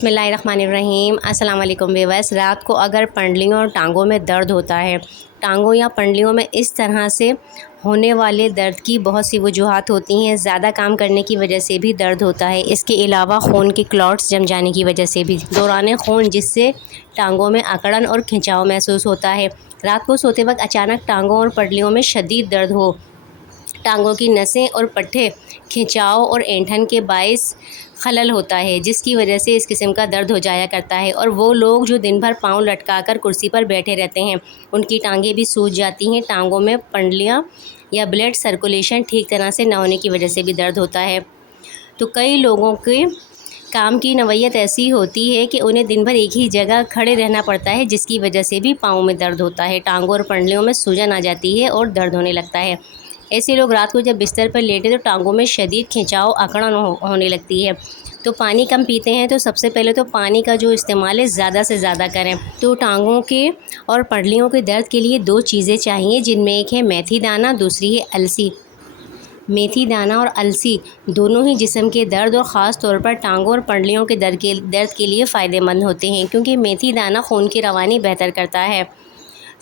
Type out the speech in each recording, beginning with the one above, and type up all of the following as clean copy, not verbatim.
بسم اللہ الرحمن الرحیم۔ السلام علیکم ویورس۔ رات کو اگر پنڈلیوں اور ٹانگوں میں درد ہوتا ہے، ٹانگوں یا پنڈلیوں میں اس طرح سے ہونے والے درد کی بہت سی وجوہات ہوتی ہیں۔ زیادہ کام کرنے کی وجہ سے بھی درد ہوتا ہے، اس کے علاوہ خون کے کلاٹس جم جانے کی وجہ سے بھی، دوران خون جس سے ٹانگوں میں اکڑن اور کھنچاؤ محسوس ہوتا ہے، رات کو سوتے وقت اچانک ٹانگوں اور پنڈلیوں میں شدید درد ہو، ٹانگوں کی نسیں اور پٹھے کھنچاؤ اور اینٹھن کے باعث خلل ہوتا ہے، جس کی وجہ سے اس قسم کا درد ہو جایا کرتا ہے۔ اور وہ لوگ جو دن بھر پاؤں لٹکا کر کرسی پر بیٹھے رہتے ہیں، ان کی ٹانگیں بھی سوج جاتی ہیں۔ ٹانگوں میں پنڈلیاں یا بلڈ سرکولیشن ٹھیک طرح سے نہ ہونے کی وجہ سے بھی درد ہوتا ہے۔ تو کئی لوگوں کے کام کی نوعیت ایسی ہوتی ہے کہ انہیں دن بھر ایک ہی جگہ کھڑے رہنا پڑتا ہے، جس کی وجہ سے بھی پاؤں میں درد ہوتا ہے، ٹانگوں اور پنڈلیوں میں سوجن آ جاتی ہے اور درد ہونے لگتا ہے۔ ایسے لوگ رات کو جب بستر پر لیٹے تو ٹانگوں میں شدید کھنچاؤ اکڑن ہونے لگتی ہے۔ تو پانی کم پیتے ہیں تو سب سے پہلے تو پانی کا جو استعمال ہے زیادہ سے زیادہ کریں۔ تو ٹانگوں کے اور پنڈلیوں کے درد کے لیے دو چیزیں چاہیے، جن میں ایک ہے میتھی دانہ، دوسری ہے السی۔ میتھی دانہ اور السی دونوں ہی جسم کے درد اور خاص طور پر ٹانگوں اور پنڈلیوں کے درد کے لیے فائدہ مند ہوتے ہیں، کیونکہ میتھی دانہ خون کی روانی بہتر کرتا ہے،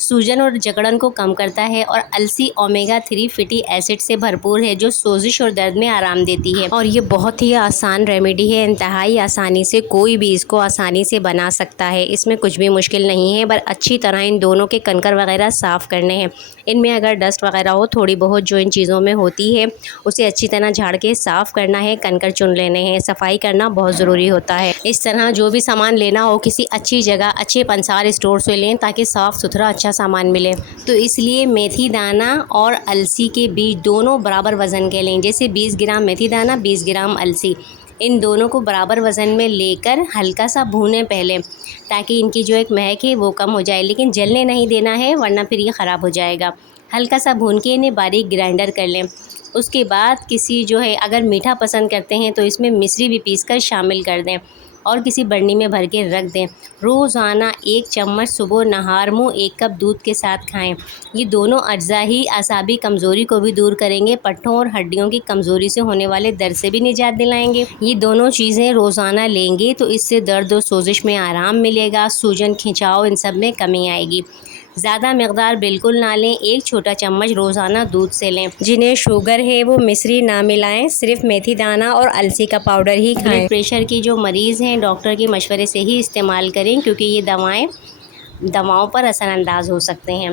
سوجن اور جکڑن کو کم کرتا ہے، اور السی اومیگا 3 فیٹی ایسڈ سے بھرپور ہے، جو سوزش اور درد میں آرام دیتی ہے۔ اور یہ بہت ہی آسان ریمیڈی ہے، انتہائی آسانی سے کوئی بھی اس کو آسانی سے بنا سکتا ہے، اس میں کچھ بھی مشکل نہیں ہے، بس اچھی طرح ان دونوں کے کنکر وغیرہ صاف کرنے ہیں۔ ان میں اگر ڈسٹ وغیرہ ہو تھوڑی بہت جو ان چیزوں میں ہوتی ہے، اسے اچھی طرح جھاڑ کے صاف کرنا ہے، کنکر چن لینے ہیں، صفائی کرنا بہت ضروری ہوتا ہے۔ اس طرح جو بھی سامان لینا ہو کسی اچھی جگہ، اچھے پنسار اسٹور سے لیں تاکہ صاف ستھرا اچھا سامان ملے۔ تو اس لیے میتھی دانہ اور السی کے بیج دونوں برابر وزن کے لیں، جیسے 20 گرام میتھی دانہ، 20 گرام السی، ان دونوں کو برابر وزن میں لے کر ہلکا سا بھونیں پہلے، تاکہ ان کی جو ایک مہک ہے وہ کم ہو جائے، لیکن جلنے نہیں دینا ہے ورنہ پھر یہ خراب ہو جائے گا۔ ہلکا سا بھون کے انہیں باریک گرائنڈر کر لیں۔ اس کے بعد کسی اگر میٹھا پسند کرتے ہیں تو اس میں مصری بھی پیس کر شامل کر دیں اور کسی برنی میں بھر کے رکھ دیں۔ روزانہ 1 چمچ صبح نہار منہ 1 کپ دودھ کے ساتھ کھائیں۔ یہ دونوں اجزاء ہی اعصابی کمزوری کو بھی دور کریں گے، پٹھوں اور ہڈیوں کی کمزوری سے ہونے والے درد سے بھی نجات دلائیں گے۔ یہ دونوں چیزیں روزانہ لیں گے تو اس سے درد و سوزش میں آرام ملے گا، سوجن کھنچاؤ ان سب میں کمی آئے گی۔ زیادہ مقدار بالکل نہ لیں، 1 چھوٹا چمچ روزانہ دودھ سے لیں۔ جنہیں شوگر ہے وہ مصری نہ ملائیں، صرف میتھی دانہ اور السی کا پاؤڈر ہی کھائیں۔ بلڈ پریشر کی جو مریض ہیں ڈاکٹر کے مشورے سے ہی استعمال کریں، کیونکہ یہ دواؤں پر اثر انداز ہو سکتے ہیں۔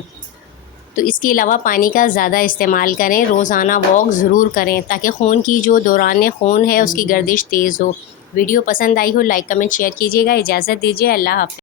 تو اس کے علاوہ پانی کا زیادہ استعمال کریں، روزانہ واک ضرور کریں تاکہ خون کی جو دوران خون ہے اس کی گردش تیز ہو۔ ویڈیو پسند آئی ہو لائک کمنٹ شیئر کیجیے گا۔ اجازت دیجیے، اللہ حافظ۔